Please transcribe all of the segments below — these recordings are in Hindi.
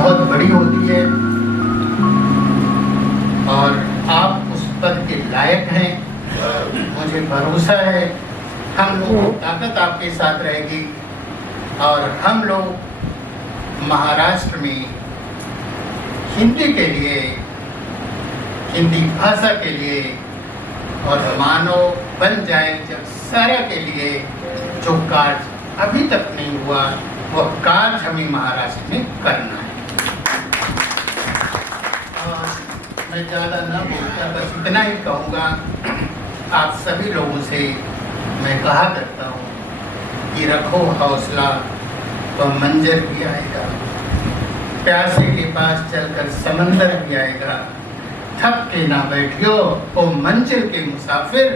बहुत बड़ी होती है और आप उस पद के लायक हैं। मुझे भरोसा है हम लोगों की ताकत आपके साथ रहेगी और हम लोग महाराष्ट्र में हिंदी के लिए, हिंदी भाषा के लिए और मानव बन जाए जब सारा के लिए जो कार्य अभी तक नहीं हुआ वह कार्य हमें महाराष्ट्र में करना है। और मैं ज़्यादा न बोलता, बस इतना ही कहूँगा, आप सभी लोगों से मैं कहा करता हूँ कि रखो हौसला तो मंजर भी आएगा, प्यासे के पास चलकर समंदर भी आएगा, थक के ना बैठियो ओ मंजिल के मुसाफिर,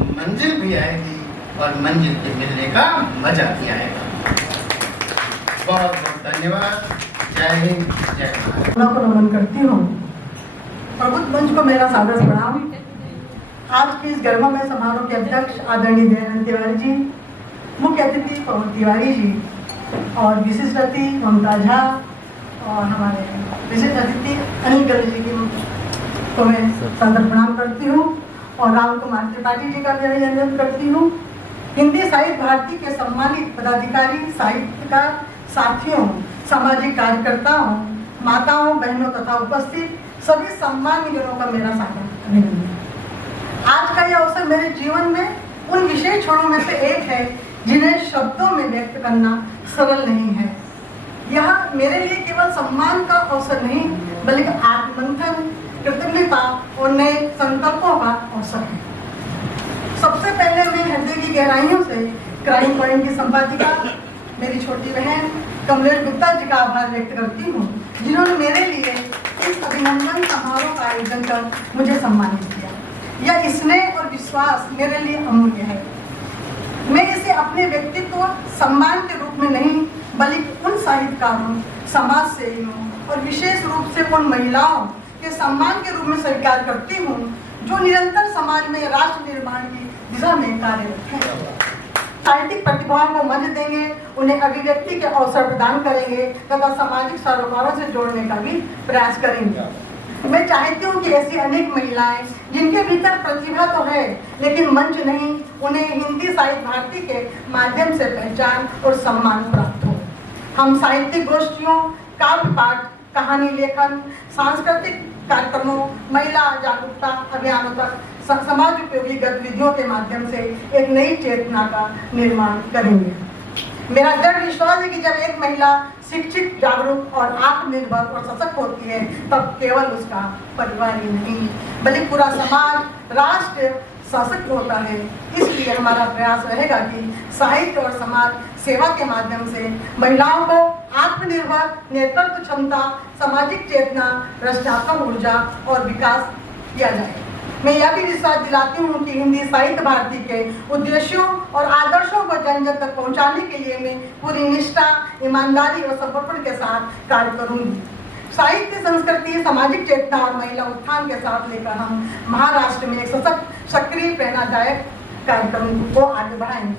मंजिल भी आएगी और मंजिल के मिलने का मजा भी आएगा। बहुत बहुत धन्यवाद। जय हिंद, जय भारत। को नमन करती हूँ। प्रबुद्ध मंच को मेरा सादर प्रणाम। आज के इस गर्भमय समारोह के अध्यक्ष आदरणीय दयानंद तिवारी जी, मुख्य अतिथि पवन तिवारी जी और विशिष्ट अतिथि ममता झा और हमारे विशिष्ट अतिथि अनिल गल जी को मैं सादर प्रणाम करती हूँ और राम कुमार त्रिपाठी जी का भी अभिनंदन करती हूँ। हिंदी साहित्य भारती के सम्मानित पदाधिकारी, साहित्यकार, साथियों, सामाजिक कार्यकर्ताओं, माताओं, बहनों तथा उपस्थित सभी सम्मानित जनों का मेरा सादर अभिनंदन। आज का यह अवसर मेरे जीवन में उन विशेष क्षणों में से एक है जिन्हें शब्दों में व्यक्त करना सरल नहीं है। यह मेरे लिए केवल सम्मान का अवसर नहीं बल्कि आत्ममंथन, कृतज्ञता और नए संकल्पों का अवसर है। सबसे पहले मैं हृदय की गहराइयों से क्राइम पॉइंट की संपादिका मेरी छोटी बहन कमलेश गुप्ता जी का आभार व्यक्त करती हूँ, जिन्होंने मेरे लिए इस अभिनंदन समारोह का आयोजन कर मुझे सम्मानित किया। यह स्नेह और विश्वास मेरे लिए अमूल्य है। मैं इसे अपने व्यक्तित्व सम्मान के रूप में नहीं बल्कि उन साहित्यकारों, समाज सेवियों और विशेष रूप से उन महिलाओं के सम्मान के रूप में स्वीकार करती हूँ जो निरंतर समाज में राष्ट्र निर्माण की दिशा में कार्यरत हैं। साहित्यिक प्रतिभाओं को मंच देंगे, उन्हें अभिव्यक्ति के अवसर प्रदान करेंगे तथा सामाजिक सरोकारों से जोड़ने का भी प्रयास करेंगे। मैं चाहती हूँ कि ऐसी अनेक महिलाएं जिनके भीतर प्रतिभा तो है लेकिन मंच नहीं, उन्हें हिंदी साहित्य भारती के माध्यम से पहचान और सम्मान प्राप्त हो। हम साहित्यिक गोष्ठियों, काव्य पाठ, कहानी लेखन, सांस्कृतिक कार्यक्रमों, महिला जागरूकता अभियानों तक समाज उपयोगी गतिविधियों के माध्यम से एक नई चेतना का निर्माण करेंगे। मेरा दृढ़ विश्वास है कि जब एक महिला शिक्षित, जागरूक और आत्मनिर्भर और सशक्त होती है तब केवल उसका परिवार ही नहीं बल्कि पूरा समाज, राष्ट्र सशक्त होता है। इसलिए हमारा प्रयास रहेगा कि साहित्य और समाज सेवा के माध्यम से महिलाओं को आत्मनिर्भर, नेतृत्व क्षमता, सामाजिक चेतना, रचनात्मक ऊर्जा और विकास किया जाए। मैं यह भी विश्वास दिलाती हूँ कि हिंदी साहित्य भारती के उद्देश्यों और आदर्शों को जन जन तक पहुँचाने के लिए मैं पूरी निष्ठा, ईमानदारी और समर्पण के साथ कार्य करूँगी। साहित्य, संस्कृति, सामाजिक चेतना और महिला उत्थान के साथ लेकर हम महाराष्ट्र में एक सशक्त, सक्रिय, प्रेरणादायक कार्यक्रम को आगे बढ़ाएंगे।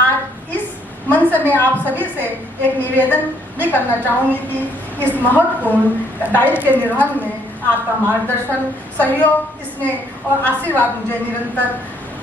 आज इस मन से मैं आप सभी से एक निवेदन भी करना चाहूँगी कि इस महत्वपूर्ण दायित्व के निर्वहन में आपका मार्गदर्शन, सहयोग, स्नेह और आशीर्वाद मुझे निरंतर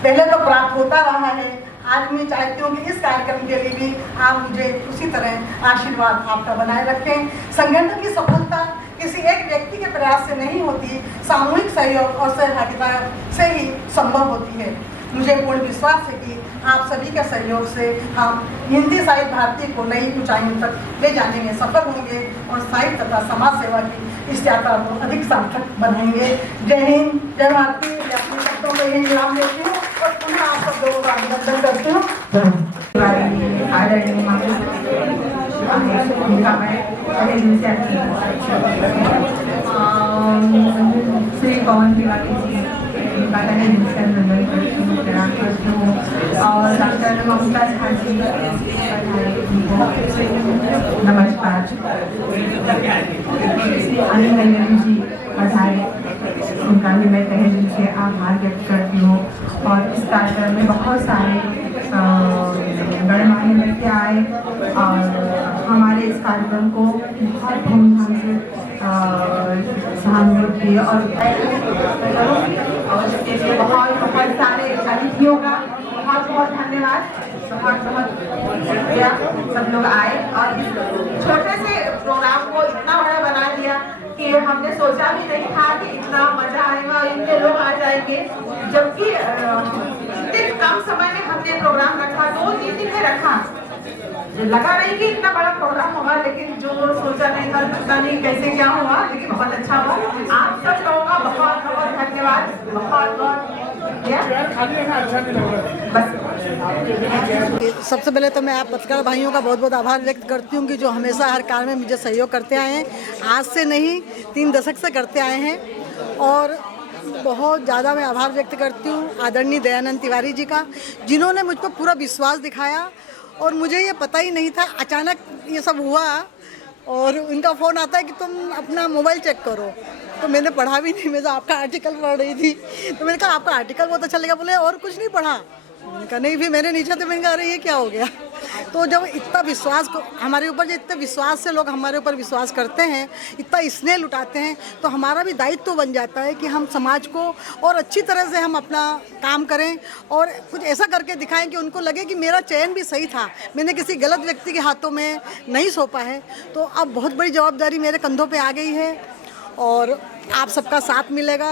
पहले तो प्राप्त होता रहा है। आज मैं चाहती हूँ कि इस कार्यक्रम के लिए भी आप मुझे उसी तरह आशीर्वाद आपका बनाए रखें। संगठन की सफलता किसी एक व्यक्ति के प्रयास से नहीं होती, सामूहिक सहयोग और सहभागिता से ही संभव होती है। मुझे पूर्ण विश्वास है कि आप सभी के सहयोग से हम हिंदी साहित्य भारती को नई ऊंचाइयों तक ले जाने में सफल होंगे और साहित्य तथा समाज सेवा की इस यात्रा को अधिक सार्थक बनाएंगे। जय हिंद, जय भारती। अपने शब्दों को यही विराम देती हूँ और पुनः आप सब लोगों का अभिनंदन करती हूँ। श्री पवन तिवारी जी और डॉक्टर ममता झा जी, नमस्कार। श्री अनिल गल जी बधाई, उनका भी मैं तहे दिल से आभार व्यक्त करती हूँ। और इस कार्यक्रम में बहुत सारे गणमान्य व्यक्ति आए और हमारे इस कार्यक्रम को बहुत धूमधाम की और उसके लिए बहुत बहुत सारे अतिथियों का बहुत बहुत धन्यवाद। बहुत बहुत शुक्रिया सब लोग आए और इस छोटे से प्रोग्राम को इतना बड़ा बना दिया कि हमने सोचा भी नहीं था कि इतना मजा आएगा और इतने लोग आ जाएंगे, जबकि इतने कम समय में हमने प्रोग्राम रखा, 2-3 दिन में रखा। लगा नहीं कि इतना बड़ा प्रोग्राम होगा, लेकिन जो सोचा नहीं था पता नहीं कैसे क्या हुआ, लेकिन बहुत अच्छा हुआ। आप सब लोगों का बहुत बहुत धन्यवाद। बहुत बहुत सबसे पहले तो मैं आप पत्रकार भाइयों का बहुत बहुत आभार व्यक्त करती हूँ कि जो हमेशा हर कार्य में मुझे सहयोग करते आए हैं, आज से नहीं 3 दशक से करते आए हैं। और बहुत ज़्यादा मैं आभार व्यक्त करती हूँ आदरणीय दयानंद तिवारी जी का, जिन्होंने मुझ पर पूरा विश्वास दिखाया और मुझे ये पता ही नहीं था, अचानक ये सब हुआ और उनका फ़ोन आता है कि तुम अपना मोबाइल चेक करो। तो मैंने पढ़ा भी नहीं, मैं तो आपका आर्टिकल पढ़ रही थी, तो मैंने कहा आपका आर्टिकल बहुत अच्छा लगा। बोले और कुछ नहीं पढ़ा? मैंने कहा नहीं। फिर मैंने नीचे तो मैंने कहा अरे ये क्या हो गया। तो जब इतना विश्वास को हमारे ऊपर, जो इतने विश्वास से लोग हमारे ऊपर विश्वास करते हैं, इतना स्नेह लुटाते हैं, तो हमारा भी दायित्व तो बन जाता है कि हम समाज को और अच्छी तरह से हम अपना काम करें और कुछ ऐसा करके दिखाएं कि उनको लगे कि मेरा चयन भी सही था, मैंने किसी गलत व्यक्ति के हाथों में नहीं सौंपा है। तो अब बहुत बड़ी जवाबदारी मेरे कंधों पर आ गई है और आप सबका साथ मिलेगा,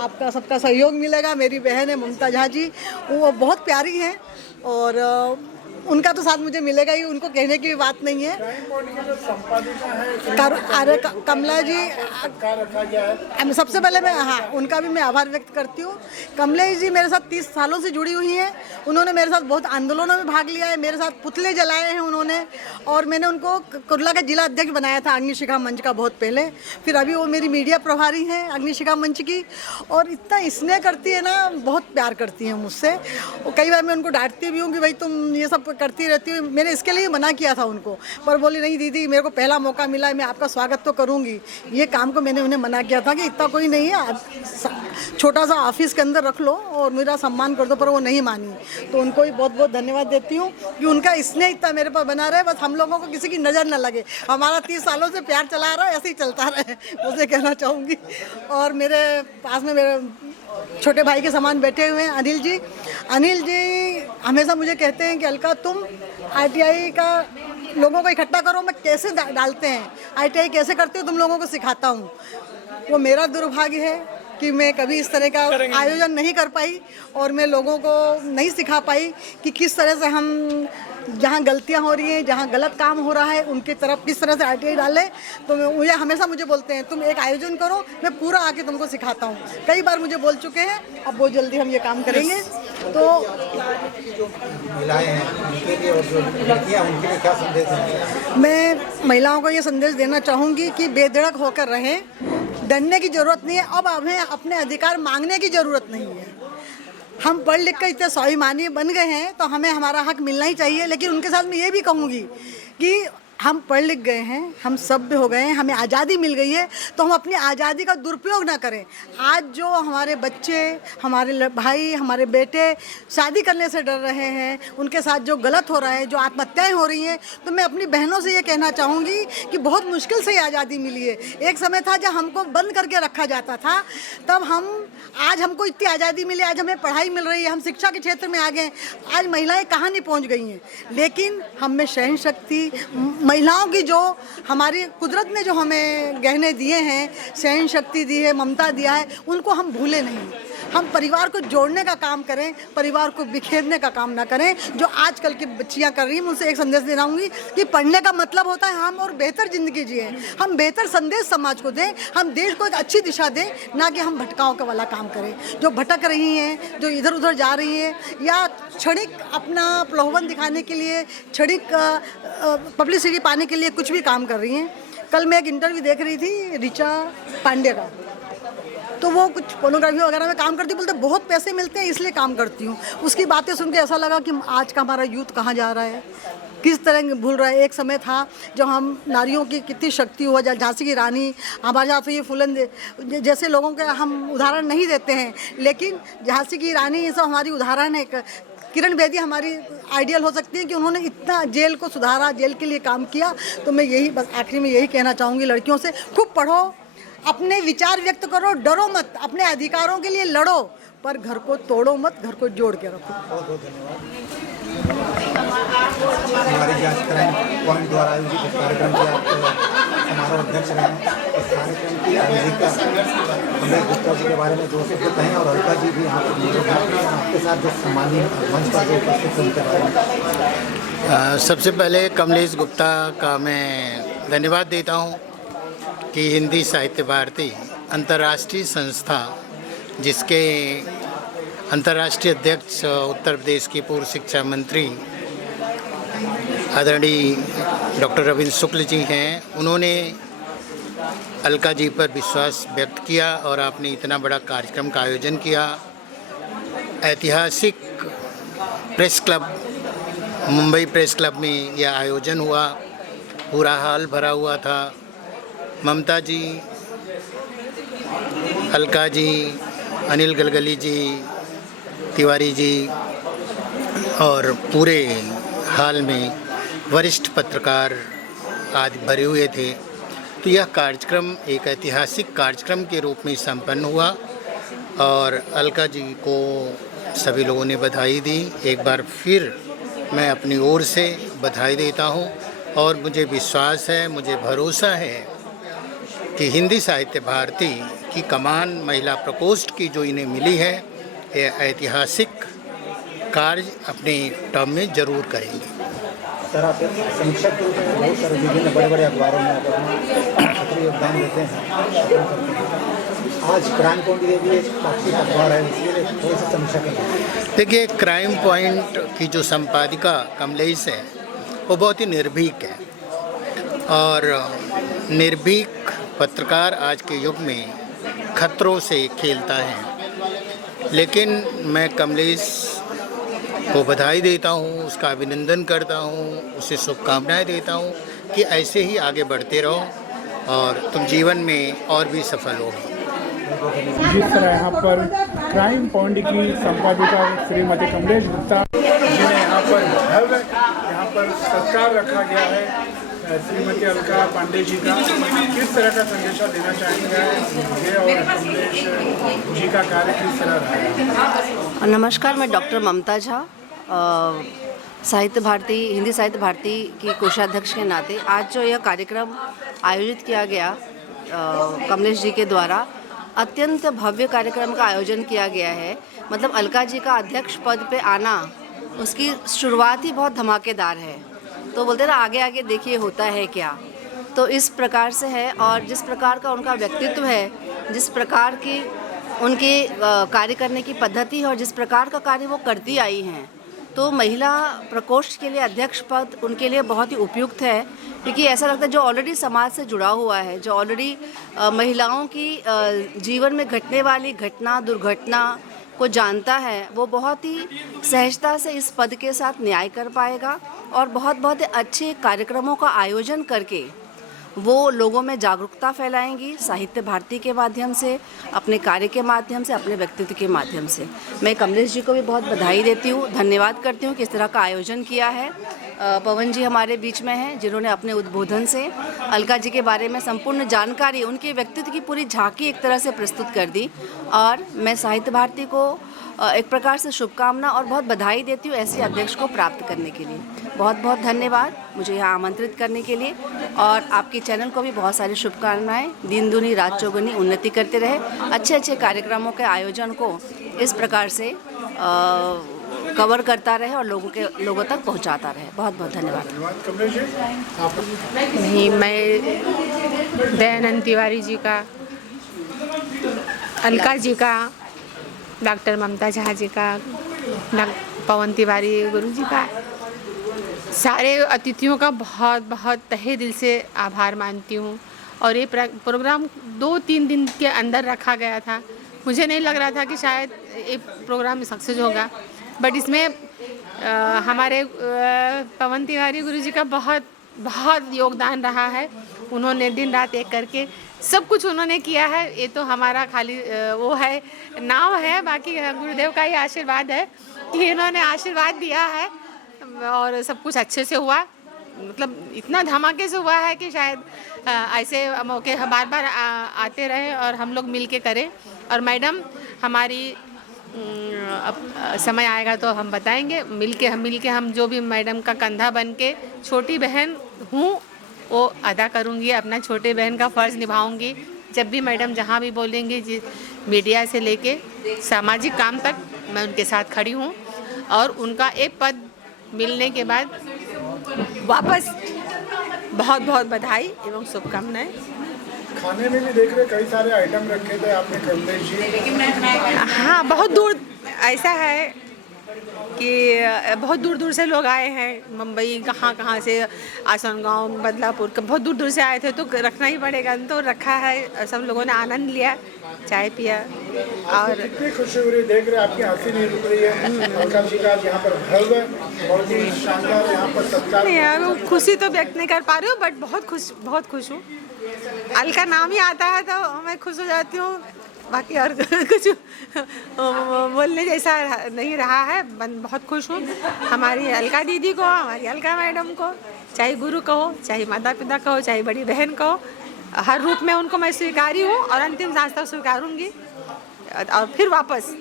आपका सबका सहयोग मिलेगा। मेरी बहन है ममता झा जी, वो बहुत प्यारी हैं और उनका तो साथ मुझे मिलेगा ही, उनको कहने की भी बात नहीं है। अरे कमला जी, सबसे पहले मैं उनका भी मैं आभार व्यक्त करती हूँ। कमला जी मेरे साथ 30 सालों से जुड़ी हुई हैं। उन्होंने मेरे साथ बहुत आंदोलनों में भाग लिया है, मेरे साथ पुतले जलाए हैं उन्होंने, और मैंने उनको कुर्ला का जिला अध्यक्ष बनाया था अग्निशिखा मंच का बहुत पहले। फिर अभी वो मेरी मीडिया प्रभारी हैं अग्निशिखा मंच की, और इतना स्नेह करती है ना, बहुत प्यार करती हैं मुझसे। कई बार मैं उनको डांटती भी हूँ कि भाई तुम ये सब करती रहती हूँ। मैंने इसके लिए मना किया था उनको, पर बोली नहीं दीदी, मेरे को पहला मौका मिला है, मैं आपका स्वागत तो करूँगी। ये काम को मैंने उन्हें मना किया था कि इतना कोई नहीं है, आप छोटा सा ऑफिस के अंदर रख लो और मेरा सम्मान कर दो, पर वो नहीं मानी। तो उनको भी बहुत बहुत धन्यवाद देती हूँ कि उनका स्नेह इतना मेरे पर बना रहे, बस हम लोगों को किसी की नज़र न लगे। हमारा 30 सालों से प्यार चला रहा है, ऐसे ही चलता रहे, उसे कहना चाहूँगी। और मेरे पास में मेरे छोटे भाई के समान बैठे हुए हैं अनिल जी। अनिल जी हमेशा मुझे कहते हैं कि अलका तुम आईटीआई का लोगों को इकट्ठा करो, मैं कैसे डालते हैं आईटीआई कैसे करते हो तुम लोगों को सिखाता हूँ। वो मेरा दुर्भाग्य है कि मैं कभी इस तरह का आयोजन नहीं कर पाई और मैं लोगों को नहीं सिखा पाई कि किस तरह से हम जहाँ गलतियाँ हो रही हैं, जहाँ गलत काम हो रहा है, उनकी तरफ किस तरह से आईटीआई डालें। तो मुझे हमेशा मुझे बोलते हैं तुम एक आयोजन करो, मैं पूरा आके तुमको सिखाता हूँ। कई बार मुझे बोल चुके हैं, अब बहुत जल्दी हम ये काम करेंगे। तो महिलाएं हैं उनके लिए और जो लड़कियां उनके लिए क्या संदेश है? मैं महिलाओं को ये संदेश देना चाहूँगी कि बेधड़क होकर रहें, डरने की ज़रूरत नहीं है। अब हमें अपने अधिकार मांगने की ज़रूरत नहीं है। हम पढ़ लिख कर इतने स्वाभिमानी बन गए हैं तो हमें हमारा हक मिलना ही चाहिए। लेकिन उनके साथ मैं ये भी कहूँगी कि हम पढ़ लिख गए हैं, हम सभ्य हो गए हैं, हमें आज़ादी मिल गई है, तो हम अपनी आज़ादी का दुरुपयोग ना करें। आज जो हमारे बच्चे, हमारे भाई, हमारे बेटे शादी करने से डर रहे हैं, उनके साथ जो गलत हो रहा है, जो आत्महत्याएं हो रही हैं, तो मैं अपनी बहनों से ये कहना चाहूँगी कि बहुत मुश्किल से ये आज़ादी मिली है। एक समय था जब हमको बंद करके रखा जाता था, तब आज हमको इतनी आज़ादी मिली, आज हमें पढ़ाई मिल रही है, हम शिक्षा के क्षेत्र में आ गए, आज महिलाएं कहाँ नहीं पहुँच गई हैं। लेकिन हम में सहन शक्ति, महिलाओं की जो हमारी कुदरत ने जो हमें गहने दिए हैं, सहन शक्ति दी है, ममता दिया है, उनको हम भूले नहीं। हम परिवार को जोड़ने का काम करें, परिवार को बिखेरने का काम ना करें, जो आजकल की बच्चियां कर रही हैं। उनसे एक संदेश देना चाहूँगी कि पढ़ने का मतलब होता है हम और बेहतर ज़िंदगी जिए, हम बेहतर संदेश समाज को दें, हम देश को एक अच्छी दिशा दें, ना कि हम भटकाव का वाला काम करें। जो भटक रही हैं, जो इधर उधर जा रही हैं, या क्षणिक अपना प्रलोभन दिखाने के लिए, क्षणिक पब्लिसिटी पाने के लिए कुछ भी काम कर रही हैं। कल मैं एक इंटरव्यू देख रही थी ऋचा पांडे का, तो वो कुछ पोर्नोग्राफी वगैरह में काम करती, बोलते बहुत पैसे मिलते हैं इसलिए काम करती हूँ। उसकी बातें सुन के ऐसा लगा कि आज का हमारा यूथ कहाँ जा रहा है, किस तरह भूल रहा है। एक समय था जब हम नारियों की कितनी शक्ति हुआ, झांसी की रानी, हमारे यहाँ तो ये फूलन जैसे लोगों के हम उदाहरण नहीं देते हैं, लेकिन झांसी की रानी ये सब हमारी उदाहरण है। किरण बेदी हमारी आइडियल हो सकती है कि उन्होंने इतना जेल को सुधारा, जेल के लिए काम किया। तो मैं यही बस आखिरी में यही कहना चाहूँगी लड़कियों से, खूब पढ़ो, अपने विचार व्यक्त करो, डरो मत, अपने अधिकारों के लिए लड़ो, पर घर को तोड़ो मत, घर को जोड़ के रखो। बहुत बहुत धन्यवाद। हमारी जांच क्राइम पॉइंट द्वारा आयोजित इस कार्यक्रम के आप समारोह अध्यक्ष रहे हैं। इस कार्यक्रम की आयोजिका कमलेश गुप्ता जी के बारे में 2 शब्द कहें और अलका जी भी यहाँ पर मौजूद हैं। आपके साथ जो सम्मानित मंच पर जो उपस्थित हैं उनके बारे में। सबसे पहले कमलेश गुप्ता का मैं धन्यवाद देता हूँ कि हिंदी साहित्य भारती अंतर्राष्ट्रीय संस्था, जिसके अंतर्राष्ट्रीय अध्यक्ष उत्तर प्रदेश के पूर्व शिक्षा मंत्री आदरणीय डॉक्टर रविंद्र शुक्ल जी हैं, उन्होंने अलका जी पर विश्वास व्यक्त किया और आपने इतना बड़ा कार्यक्रम का आयोजन किया। ऐतिहासिक press club, Mumbai press club में यह आयोजन हुआ, पूरा हॉल भरा हुआ था। ममता जी, अलका जी, अनिल गलगली जी, तिवारी जी और पूरे हॉल में वरिष्ठ पत्रकार आदि भरे हुए थे। तो यह कार्यक्रम एक ऐतिहासिक कार्यक्रम के रूप में संपन्न हुआ और अलका जी को सभी लोगों ने बधाई दी। एक बार फिर मैं अपनी ओर से बधाई देता हूँ और मुझे विश्वास है, मुझे भरोसा है कि हिंदी साहित्य भारती की कमान महिला प्रकोष्ठ की जो इन्हें मिली है, यह ऐतिहासिक कार्य अपने टर्म में जरूर करेंगे। सर, आप समीक्षक के रूप में बहुत सारे विभिन्न बड़े बड़े अखबारों में आप अपना सक्रिय योगदान देते हैं। आज क्राइम पॉइंट ये भी एक पाक्षिक अखबार है, इसलिए थोड़ी सी समीक्षा करें। देखिए, क्राइम पॉइंट की जो संपादिका कमलेश है, वो बहुत ही निर्भीक है और निर्भीक पत्रकार आज के युग में खतरों से खेलता है। लेकिन मैं कमलेश को बधाई देता हूँ, उसका अभिनंदन करता हूँ, उसे शुभकामनाएं देता हूँ कि ऐसे ही आगे बढ़ते रहो और तुम जीवन में और भी सफल होगी। जिस तरह यहाँ पर क्राइम पॉइंट की संपादिका श्रीमती कमलेश गुप्ता जिन्हें यहाँ पर भव्य यहाँ पर सत्कार रखा गया है, श्रीमती अलका पांडे जी का किस तरह का संदेशा देना चाहेंगे मुझे और कमलेश जी का कार्य किस तरह रहा है? नमस्कार, मैं डॉक्टर ममता झा, साहित्य भारती, हिंदी साहित्य भारती की कोषाध्यक्ष के नाते आज जो यह कार्यक्रम आयोजित किया गया कमलेश जी के द्वारा, अत्यंत भव्य कार्यक्रम का आयोजन किया गया है। मतलब अलका जी का अध्यक्ष पद पे आना, उसकी शुरुआत ही बहुत धमाकेदार है। तो बोलते ना, आगे आगे देखिए होता है क्या। तो इस प्रकार से है और जिस प्रकार का उनका व्यक्तित्व है, जिस प्रकार की उनके कार्य करने की पद्धति है और जिस प्रकार का कार्य वो करती आई हैं, तो महिला प्रकोष्ठ के लिए अध्यक्ष पद उनके लिए बहुत ही उपयुक्त है। क्योंकि ऐसा लगता है जो ऑलरेडी समाज से जुड़ा हुआ है, जो ऑलरेडी महिलाओं की जीवन में घटने वाली घटना दुर्घटना को जानता है, वो बहुत ही सहजता से इस पद के साथ न्याय कर पाएगा और बहुत ही अच्छे कार्यक्रमों का आयोजन करके वो लोगों में जागरूकता फैलाएंगी, साहित्य भारती के माध्यम से, अपने कार्य के माध्यम से, अपने व्यक्तित्व के माध्यम से। मैं कमलेश जी को भी बहुत बधाई देती हूँ, धन्यवाद करती हूँ कि इस तरह का आयोजन किया है। पवन जी हमारे बीच में हैं, जिन्होंने अपने उद्बोधन से अलका जी के बारे में संपूर्ण जानकारी, उनके व्यक्तित्व की पूरी झांकी एक तरह से प्रस्तुत कर दी। और मैं साहित्य भारती को एक प्रकार से शुभकामना और बहुत बधाई देती हूँ ऐसे अध्यक्ष को प्राप्त करने के लिए। बहुत बहुत धन्यवाद मुझे यहाँ आमंत्रित करने के लिए, और आपके चैनल को भी बहुत सारी शुभकामनाएं। दिन दूनी रात चौगुनी उन्नति करते रहे, अच्छे आयोजनों के आयोजन को इस प्रकार से कवर करता रहे और लोगों तक पहुँचाता रहे। बहुत बहुत धन्यवाद। नहीं, मैं दयानंद तिवारी जी का, अलका जी का, डॉक्टर ममता झा जी का, पवन तिवारी गुरु जी का, सारे अतिथियों का बहुत बहुत तहे दिल से आभार मानती हूँ। और ये प्रोग्राम 2-3 दिन के अंदर रखा गया था। मुझे नहीं लग रहा था कि शायद ये प्रोग्राम सक्सेस होगा, बट इसमें हमारे पवन तिवारी गुरु जी का बहुत योगदान रहा है। उन्होंने दिन रात एक करके सब कुछ उन्होंने किया है। ये तो हमारा खाली वो है, नाव है, बाकी गुरुदेव का ही आशीर्वाद है कि इन्होंने आशीर्वाद दिया है और सब कुछ अच्छे से हुआ। मतलब इतना धमाके से हुआ है कि शायद ऐसे मौके बार बार आते रहे और हम लोग मिल के करें। और मैडम हमारी अब समय आएगा तो हम बताएंगे, मिल के हम जो भी मैडम का कंधा बन के छोटी बहन हूँ वो अदा करूँगी, अपना छोटे बहन का फ़र्ज़ निभाऊँगी। जब भी मैडम जहाँ भी बोलेंगी, मीडिया से लेके सामाजिक काम तक मैं उनके साथ खड़ी हूँ। और उनका एक पद मिलने के बाद वापस बहुत बहुत बधाई एवं शुभकामनाएं। खाने में भी देख रहे कई सारे आइटम रखे थे आपने कमलेश जी। हाँ, बहुत दूर ऐसा है कि बहुत दूर दूर से लोग आए हैं, मुंबई कहाँ से, आसनगांव, बदलापुर, बहुत दूर दूर से आए थे, तो रखना ही पड़ेगा, तो रखा है। सब लोगों ने आनंद लिया, चाय पिया। और कितनी खुशी हो रही देख रहे आपकी हंसी नहीं रुक रही है। अलका जी का यहाँ पर भव्य और भी शानदार यहाँ पर सत्कार। नहीं यार, वो खुशी तो व्यक्त नहीं कर पा रही हूँ, बट बहुत खुश हूँ। अलका नाम ही आता है तो मैं खुश हो जाती हूँ, बाकी और कुछ बोलने जैसा नहीं रहा है। बहुत खुश हूँ हमारी अलका दीदी को, हमारी अलका मैडम को, चाहे गुरु कहो, चाहे माता पिता कहो, चाहे बड़ी बहन कहो, हर रूप में उनको मैं स्वीकारी हूँ और अंतिम सांस तक स्वीकारूंगी। और फिर वापस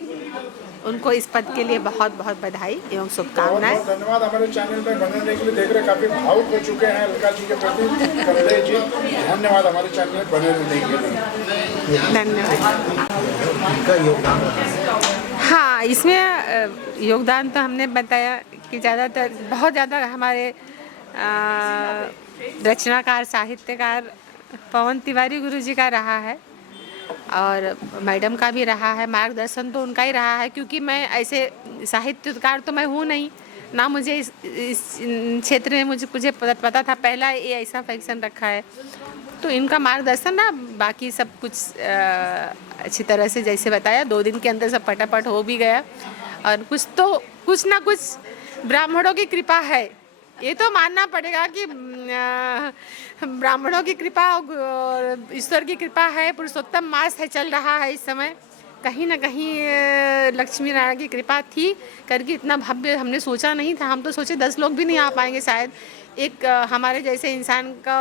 उनको इस पद के लिए बहुत बहुत बधाई एवं शुभकामनाएं। बहुत धन्यवाद हमारे चैनल में बने रहने के लिए। देख रहे काफी भावुक हो चुके हैं अलका जी के प्रति। कमलेश जी धन्यवाद हमारे चैनल में बने रहने के लिए। धन्यवाद। इनका योगदान हाँ, इसमें योगदान तो हमने बताया कि ज़्यादातर बहुत ज़्यादा हमारे रचनाकार साहित्यकार पवन तिवारी गुरुजी का रहा है और मैडम का भी रहा है। मार्गदर्शन तो उनका ही रहा है, क्योंकि मैं ऐसे साहित्यकार तो मैं हूँ नहीं ना, मुझे इस क्षेत्र में मुझे पता था। पहला ये ऐसा फैक्शन रखा है, तो इनका मार्गदर्शन ना, बाकी सब कुछ अच्छी तरह से जैसे बताया 2 दिन के अंदर सब पटापट हो भी गया। और कुछ ना कुछ ब्राह्मणों की कृपा है, ये तो मानना पड़ेगा कि ब्राह्मणों की कृपा और ईश्वर की कृपा है। पुरुषोत्तम मास है, चल रहा है इस समय, कहीं ना कहीं लक्ष्मी नारायण की कृपा थी करके इतना भव्य हमने सोचा नहीं था। हम तो सोचे 10 लोग भी नहीं आ पाएंगे शायद। एक हमारे जैसे इंसान का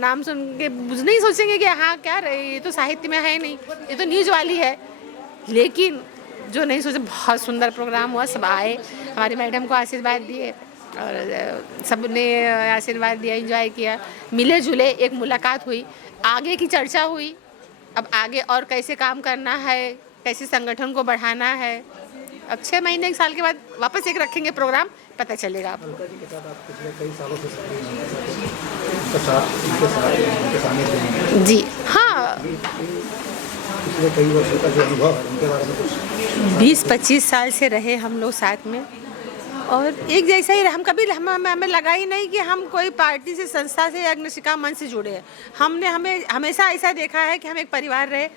नाम सुन के नहीं सोचेंगे कि हाँ क्या रहे, ये तो साहित्य में है नहीं, ये तो न्यूज़ वाली है। लेकिन जो नहीं सोचे, बहुत सुंदर प्रोग्राम हुआ, सब आए, हमारी मैडम को आशीर्वाद दिए और सब ने आशीर्वाद दिया, एंजॉय किया, मिले जुले, एक मुलाकात हुई, आगे की चर्चा हुई। अब आगे और कैसे काम करना है, कैसे संगठन को बढ़ाना है। अब 6 महीने 1 साल के बाद वापस एक रखेंगे प्रोग्राम, पता चलेगा आपको। अलका जी के साथ आप पिछले कई सालों से सक्रिय हैं, उनके सानिध्य में। जी हाँ, पिछले कई वर्षों का जो अनुभव है उनके बारे में कुछ। 20-25 साल से रहे हम लोग साथ में और एक जैसा ही हम कभी हमें लगा ही नहीं कि हम कोई पार्टी से, संस्था से या अग्निशिखा मंच से जुड़े हैं। हमें हमेशा ऐसा देखा है कि हम एक परिवार रहे।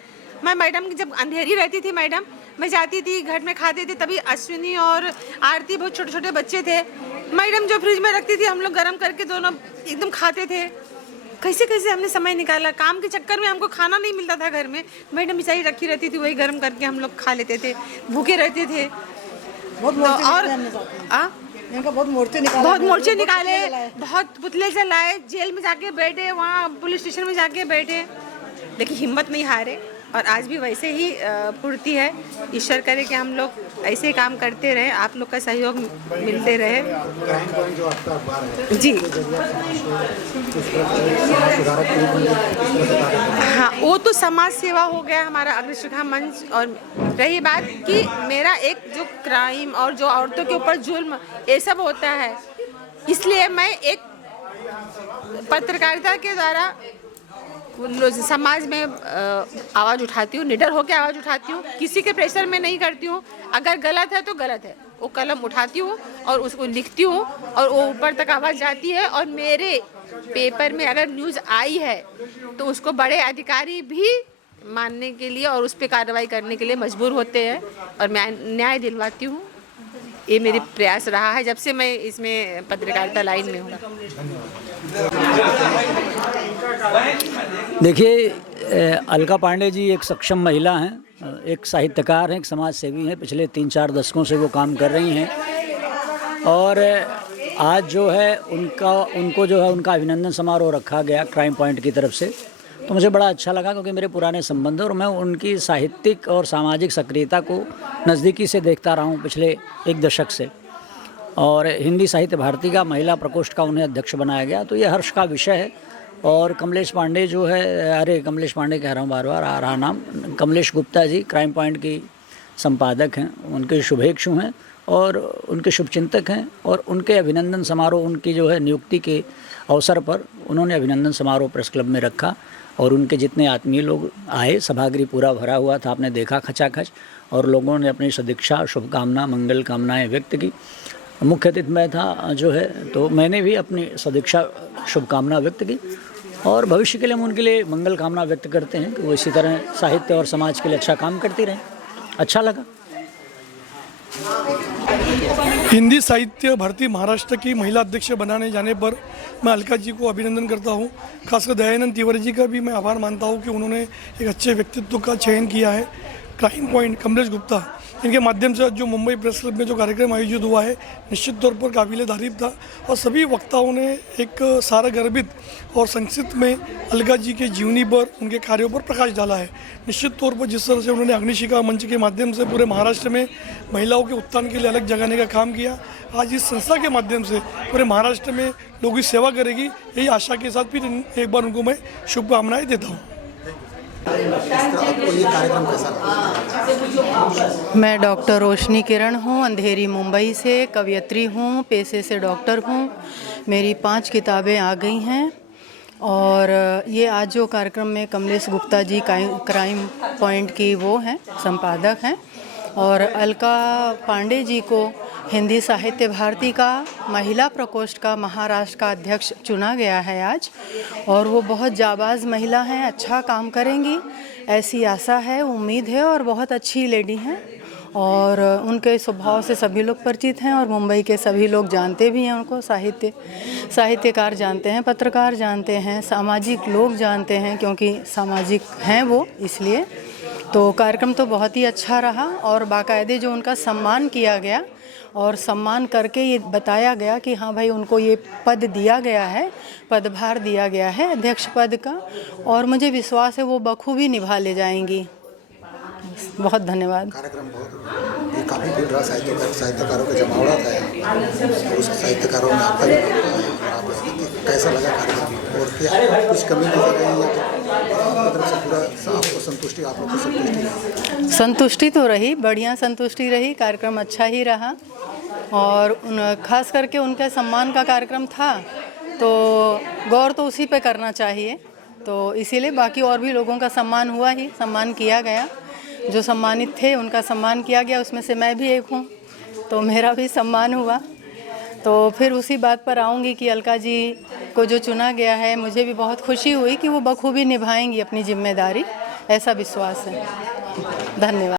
मैं मैडम की जब अंधेरी रहती थी, मैडम मैं जाती थी घर में खाते थे, तभी अश्विनी और आरती बहुत छोटे छोटे बच्चे थे, मैडम जो फ्रिज में रखती थी हम लोग गर्म करके दोनों एकदम खाते थे। कैसे कैसे हमने समय निकाला, काम के चक्कर में हमको खाना नहीं मिलता था घर में, मैडम बेचारी रखी रहती थी, वही गर्म करके हम लोग खा लेते थे, भूखे रहते थे। बहुत मोर्चे निकाले, बहुत पुतले जलाए, जेल में जाके बैठे, वहाँ पुलिस स्टेशन में जाके बैठे, लेकिन हिम्मत नहीं हारे और आज भी वैसे ही फुर्ती है। ईश्वर करे कि हम लोग ऐसे ही काम करते रहे, आप लोग का सहयोग मिलते रहे। क्राइम पॉइंट जो आपका अखबार है, जी हाँ, वो तो समाज सेवा हो गया हमारा अग्निशिखा मंच। और रही बात कि मेरा एक जो क्राइम और जो औरतों के ऊपर जुल्म ये सब होता है, इसलिए मैं एक पत्रकारिता के द्वारा समाज में आवाज़ उठाती हूँ, निडर होकर आवाज़ उठाती हूँ, किसी के प्रेशर में नहीं करती हूँ। अगर गलत है तो गलत है, वो कलम उठाती हूँ और उसको लिखती हूँ और वो ऊपर तक आवाज़ जाती है। और मेरे पेपर में अगर न्यूज़ आई है तो उसको बड़े अधिकारी भी मानने के लिए और उस पर कार्रवाई करने के लिए मजबूर होते हैं और मैं न्याय दिलवाती हूँ। ये मेरी प्रयास रहा है जब से मैं इसमें पत्रकारिता लाइन में हूँ। देखिए, अलका पांडे जी एक सक्षम महिला हैं, एक साहित्यकार हैं, एक समाज सेवी हैं। पिछले 3-4 दशकों से वो काम कर रही हैं और आज जो है उनको जो है उनका अभिनंदन समारोह रखा गया क्राइम पॉइंट की तरफ से, तो मुझे बड़ा अच्छा लगा क्योंकि मेरे पुराने संबंध हैं और मैं उनकी साहित्यिक और सामाजिक सक्रियता को नज़दीकी से देखता रहा हूँ पिछले 1 दशक से। और हिंदी साहित्य भारती का महिला प्रकोष्ठ का उन्हें अध्यक्ष बनाया गया, तो ये हर्ष का विषय है। और कमलेश पांडे जो है, कमलेश पांडे कह रहा हूँ, बार बार आ रहा नाम, कमलेश गुप्ता जी क्राइम पॉइंट की संपादक हैं, उनके शुभेच्छु हैं और उनके शुभचिंतक हैं। और उनके अभिनंदन समारोह, उनकी जो है नियुक्ति के अवसर पर उन्होंने अभिनंदन समारोह प्रेस क्लब में रखा और उनके जितने आत्मीय लोग आए, सभागृह पूरा भरा हुआ था, आपने देखा खचाखच, और लोगों ने अपनी सदिच्छा, शुभकामना, मंगल कामनाएँ व्यक्त की। मुख्य अतिथि मैं था जो है, तो मैंने भी अपनी सदिच्छा शुभकामना व्यक्त की और भविष्य के लिए हम उनके लिए मंगल कामना व्यक्त करते हैं कि वो इसी तरह साहित्य और समाज के लिए अच्छा काम करती रहें। अच्छा लगा। हिंदी साहित्य भारती महाराष्ट्र की महिला अध्यक्ष बनाने जाने पर मैं अलका जी को अभिनंदन करता हूँ। खासकर दयानंद तिवारी जी का भी मैं आभार मानता हूँ कि उन्होंने एक अच्छे व्यक्तित्व का चयन किया है। क्राइम पॉइंट, कमलेश गुप्ता, इनके माध्यम से जो मुंबई प्रेस क्लब में जो कार्यक्रम आयोजित हुआ है निश्चित तौर पर काबिल तारीफ था और सभी वक्ताओं ने एक सारगर्भित और संक्षिप्त में अलका जी के जीवनी पर, उनके कार्यों पर प्रकाश डाला है। निश्चित तौर पर जिस तरह से उन्होंने अग्निशिखा मंच के माध्यम से पूरे महाराष्ट्र में महिलाओं के उत्थान के लिए अलग जगाने का काम किया, आज इस संस्था के माध्यम से पूरे महाराष्ट्र में लोगों की सेवा करेगी, यही आशा के साथ फिर एक बार उनको मैं शुभकामनाएँ देता हूँ। आपको ये कार्यक्रम कैसा लगा? मैं डॉक्टर रोशनी किरण हूँ, अंधेरी मुंबई से, कवयित्री हूँ, पेशे से डॉक्टर हूँ। मेरी 5 किताबें आ गई हैं और ये आज जो कार्यक्रम में कमलेश गुप्ता जी क्राइम पॉइंट की वो हैं, संपादक हैं, और अलका पांडे जी को हिंदी साहित्य भारती का महिला प्रकोष्ठ का महाराष्ट्र का अध्यक्ष चुना गया है आज, और वो बहुत जाबाज महिला हैं, अच्छा काम करेंगी ऐसी आशा है, उम्मीद है, और बहुत अच्छी लेडी हैं और उनके स्वभाव से सभी लोग परिचित हैं और मुंबई के सभी लोग जानते भी हैं उनको। साहित्यकार जानते हैं, पत्रकार जानते हैं, सामाजिक लोग जानते हैं क्योंकि सामाजिक हैं वो, इसलिए तो कार्यक्रम तो बहुत ही अच्छा रहा और बाकायदे जो उनका सम्मान किया गया और सम्मान करके ये बताया गया कि हाँ भाई उनको ये पद दिया गया है, पदभार दिया गया है अध्यक्ष पद का, और मुझे विश्वास है वो बखूबी निभा ले जाएंगी। बहुत धन्यवाद। कार्यक्रम बहुत ये काफ़ी भीड़ रहा, साहित्यकारों का जमावड़ा था, उस साहित्यकारों में आपका कैसा लगा कार्यक्रम और क्या कुछ कमी नजर आई या आपकी तरफ से पूरा आपको संतुष्टि, आप लोग को संतुष्टि? संतुष्टि तो रही, बढ़िया संतुष्टि रही, कार्यक्रम अच्छा ही रहा और खास करके उनके सम्मान का कार्यक्रम था तो गौर तो उसी पे करना चाहिए, तो इसीलिए बाकी और भी लोगों का सम्मान हुआ ही, सम्मान किया गया, जो सम्मानित थे उनका सम्मान किया गया, उसमें से मैं भी एक हूँ तो मेरा भी सम्मान हुआ। तो फिर उसी बात पर आऊँगी कि अलका जी को जो चुना गया है, मुझे भी बहुत खुशी हुई कि वो बखूबी निभाएंगी अपनी जिम्मेदारी, ऐसा विश्वास है। धन्यवाद।